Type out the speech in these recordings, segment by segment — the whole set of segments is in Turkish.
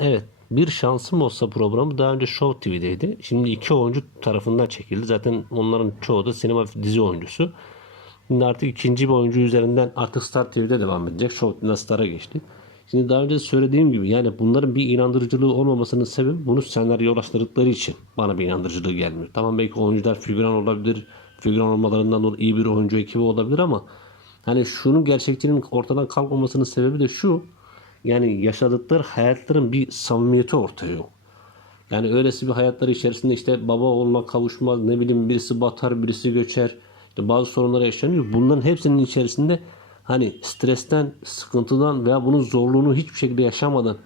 Evet bir şansım olsa programı daha önce Show TV'deydi. Şimdi iki oyuncu tarafından çekildi. Zaten onların çoğu da sinema dizi oyuncusu. Şimdi artık ikinci bir oyuncu üzerinden artık Star TV'de devam edecek. Show Star'a geçti. Şimdi daha önce söylediğim gibi yani bunların bir inandırıcılığı olmamasının sebebi bunu senaryolaştırdıkları için bana bir inandırıcılığı gelmiyor. Tamam belki oyuncular figüran olabilir. Figüran olmalarından dolayı iyi bir oyuncu ekibi olabilir ama hani şunun gerçekçiliğinin ortadan kalkmamasının sebebi de şu. Yani yaşadıkları hayatların bir samimiyeti ortaya yok. Yani öylesi bir hayatları içerisinde işte baba olmak kavuşmaz ne bileyim birisi batar birisi göçer işte bazı sorunlar yaşanıyor. Bunların hepsinin içerisinde hani stresten, sıkıntıdan veya bunun zorluğunu hiçbir şekilde yaşamadan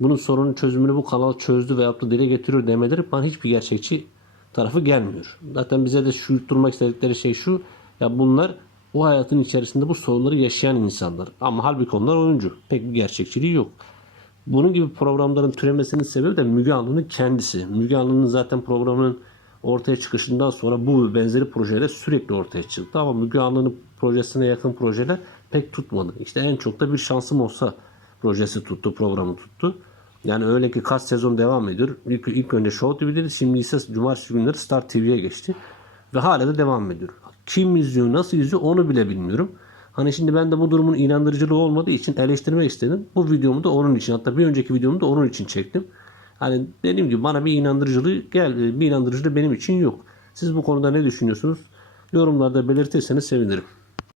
bunun sorunun çözümünü bu kanal çözdü veyahut da dile getiriyor demeleri bana hiçbir gerçekçi tarafı gelmiyor. Zaten bize de şu yutturmak istedikleri şey şu ya bunlar bu hayatın içerisinde bu sorunları yaşayan insanlar. Ama halbuki onlar oyuncu. Pek bir gerçekçiliği yok. Bunun gibi programların türemesinin sebebi de Müge Anlı'nın kendisi. Müge Anlı'nın zaten programının ortaya çıkışından sonra bu ve benzeri projeler sürekli ortaya çıktı. Ama Müge Anlı'nın projesine yakın projeler pek tutmadı. İşte en çok da bir şansım olsa projesi tuttu, programı tuttu. Yani öyle ki kaç sezon devam ediyor. İlk, ilk önce Show TV'de şimdi ise cumartesi günleri Star TV'ye geçti. Ve hala da devam ediyor. Kim izliyor, nasıl izliyor onu bile bilmiyorum. Hani şimdi ben de bu durumun inandırıcılığı olmadığı için eleştirmek istedim. Bu videomu da onun için hatta bir önceki videomu da onun için çektim. Hani dediğim gibi bana bir inandırıcılığı gel bir inandırıcılığı benim için yok. Siz bu konuda ne düşünüyorsunuz? Yorumlarda belirtirseniz sevinirim.